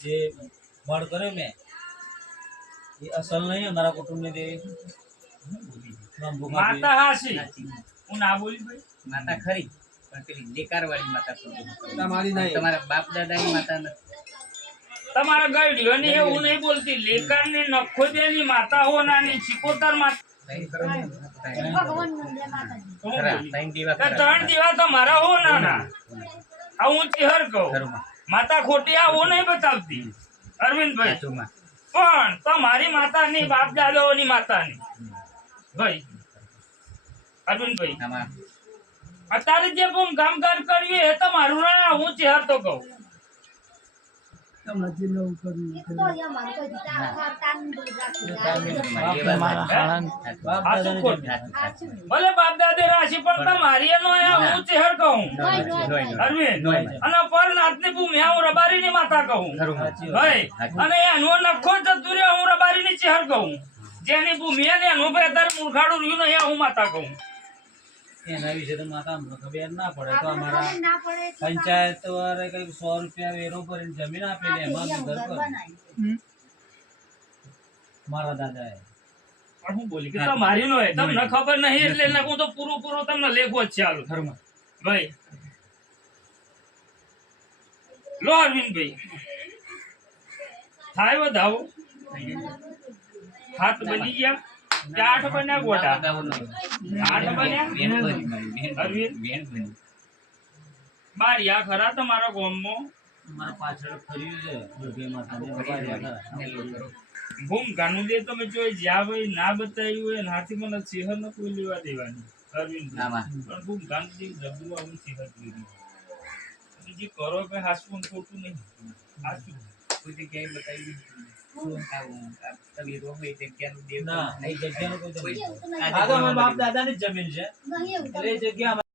જે બળ કર્યો મેં એ અસલ નહીં અમારા કુટુંબની દેવી માતા હાસી હું ના બોલી ભાઈ માતા ખરી પણ પેલી લેકાર વાળી માતા તમારી નહીં તમારા બાપ દાદાની માતા નથી તમારા ગાઈડીઓની એવું નહીં બોલતી લેકારની નખોદિયાની માતા હો નાની ચિકોતર માતા ત્રણ દીવા તો મારા હો નાના આ હું ચિહર કહું માતા ખોટી આ હું નહીં બતાવતી અરવિંદભાઈ પણ તમારી માતાની બાપ દાદાઓની માતાની ભાઈ અરવિંદભાઈ અત્યારે જે હું કામકાજ કર્યું એ તો મારું ના હું ચિહર તો કહું ભલે બાપ દાદે રાશિ પણ તમારી એનો હું ચહેર કહું અરવિંદ અને પર નાથની ભૂમિ હું રબારી ની માતા કહું ભાઈ અને એનો નખો જતું રે હું રબારી ની ચહેર કહું જેની ભૂમિ ને એનું અત્યારે મૂર્ખાડું રહ્યું ને હું માતા કહું એના વિશે તો માતા ખબર ના પડે તો અમારા પંચાયત વાળે કઈક 100 રૂપિયા વેરો ભરીને જમીન આપેલી એમાં ઘર પર મારા દાદાએ હું બોલી કે તમારી નો તમને ખબર નહીં એટલે હું તો પૂરું તમને લેખો જ ચાલુ ઘરમાં ભાઈ લો અરવિંદભાઈ થાય વધાવો હાથ બની ગયા 8 બન્યા ગોટા 8 બન્યા અરવિંદ બારિયા ખરા તમારા ગામમાં મારા પાછળ ફર્યું છે દુર્ગે માતાને ખરા ભૂમકાનું દે તમે જોઈ જ્યાં ભાઈ ના બતાવ્યું હોય નાથી મને ચહેર ન કોઈ લેવા દેવાની અરવિંદ પણ ભૂમકાનું દે જબરું આવું ચહેર લીધી બીજી કરો કે હાસવું ખોટું નહીં હાસવું કોઈ જગ્યાએ બતાવી તમે રોમે જગ્યાનું દેવ ના એ જગ્યાનું કોઈ બાપ દાદાની જ જમીન છે એટલે એ જગ્યા